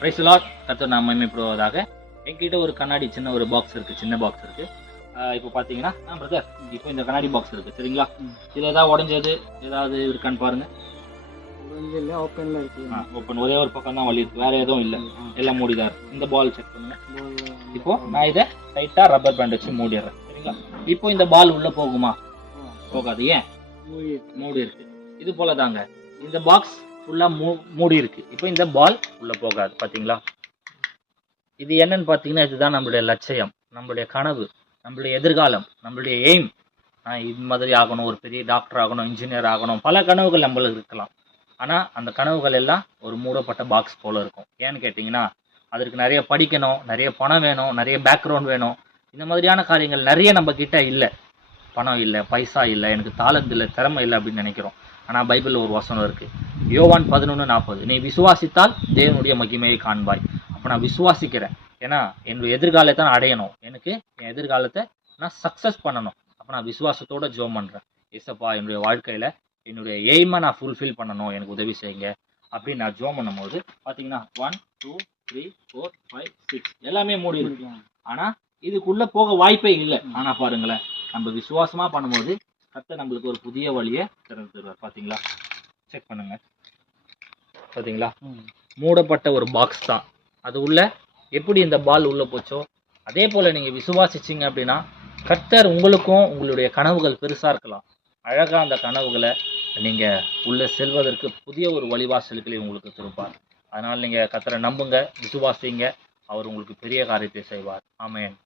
Price Lord, கர்த்தர் நாம மகிமைப்படுவதாக. என்கிட்ட ஒரு கண்ணாடி சின்ன ஒரு பாக்ஸ் இருக்கு, சின்ன பாக்ஸ் இருக்கு. இப்போ பார்த்தீங்கன்னா பிரதர், இப்போ இந்த கண்ணாடி பாக்ஸ் இருக்கு சரிங்களா? இதில் ஏதாவது உடஞ்சது ஏதாவது இருக்கான்னு பாருங்க. ஓப்பன், ஒரே ஒரு பக்கம் தான் வலி இருக்கு, வேற எதுவும் இல்லை, எல்லாம் மூடிதான் இருக்கு. இந்த பால் செக் பண்ணுங்க. இப்போ நான் இதை டைட்டா ரப்பர் பேண்ட் வச்சு மூடிடுறேன் சரிங்களா? இப்போ இந்த பால் உள்ள போகுமா? போகாது. ஏன்? மூடி இருக்கு. இது போல தாங்க இந்த பாக்ஸ் ஃபுல்லா மூடி இருக்கு. இப்போ இந்த பால் உள்ள போகாது. பாத்தீங்களா? இது என்னன்னு பாத்தீங்கன்னா, இதுதான் நம்மளுடைய லட்சியம், நம்மளுடைய கனவு, நம்மளுடைய எதிர்காலம், நம்மளுடைய எய்ம். இது மாதிரி ஆகணும், ஒரு பெரிய டாக்டர் ஆகணும், இன்ஜினியர் ஆகணும், பல கனவுகள் நம்மளுக்கு இருக்கலாம். ஆனா அந்த கனவுகள் எல்லாம் ஒரு மூடப்பட்ட பாக்ஸ் போல இருக்கும். ஏன்னு கேட்டீங்கன்னா, அதற்கு நிறைய படிக்கணும், நிறைய பணம் வேணும், நிறைய பேக்ரவுண்ட் வேணும். இந்த மாதிரியான காரியங்கள் நிறைய நம்ம கிட்ட இல்லை. பணம் இல்லை, பைசா இல்லை, எனக்கு தாளந்து இல்லை, திறமை இல்லை அப்படின்னு நினைக்கிறோம். ஆனால் பைபிளில் ஒரு வசனம் இருக்கு, யோவான் 11:40, நீ விசுவாசித்தால் தேவனுடைய மகிமையை காண்பாய். அப்போ நான் விசுவாசிக்கிறேன். ஏன்னா என்னுடைய எதிர்காலத்தை நான் அடையணும், எனக்கு என் எதிர்காலத்தை நான் சக்ஸஸ் பண்ணணும். அப்போ நான் விசுவாசத்தோட ஜெபம் பண்ணுறேன். ஏசப்பா, என்னுடைய வாழ்க்கையில் என்னுடைய எய்மை நான் ஃபுல்ஃபில் பண்ணணும், எனக்கு உதவி செய்யுங்க அப்படின்னு நான் ஜெபம் பண்ணும்போது பார்த்தீங்கன்னா 1 2 3 4 5 6 எல்லாமே மூடி இருக்கு. ஆனால் இதுக்குள்ளே போக வாய்ப்பே இல்லை. ஆனால் பாருங்களேன், நம்ம விசுவாசமா பண்ணும்போது கர்த்தர் நம்மளுக்கு ஒரு புதிய வழியை திறந்து தருவார். பாத்தீங்களா? செக் பண்ணுங்க. பாத்தீங்களா? மூடப்பட்ட ஒரு பாக்ஸ் தான். அது உள்ள எப்படி இந்த பால் உள்ள போச்சோ அதே போல நீங்க விசுவாசிச்சீங்க அப்படின்னா கர்த்தர் உங்களுக்கும் உங்களுடைய கனவுகள் பெருசா இருக்கலாம். அழகா அந்த கனவுகளை நீங்க உள்ள செல்வதற்கு புதிய ஒரு வழிவாசல்களை உங்களுக்கு திருப்பார். அதனால நீங்க கர்த்தரை நம்புங்க, விசுவாசிங்க, அவர் உங்களுக்கு பெரிய காரியத்தை செய்வார். ஆமென்.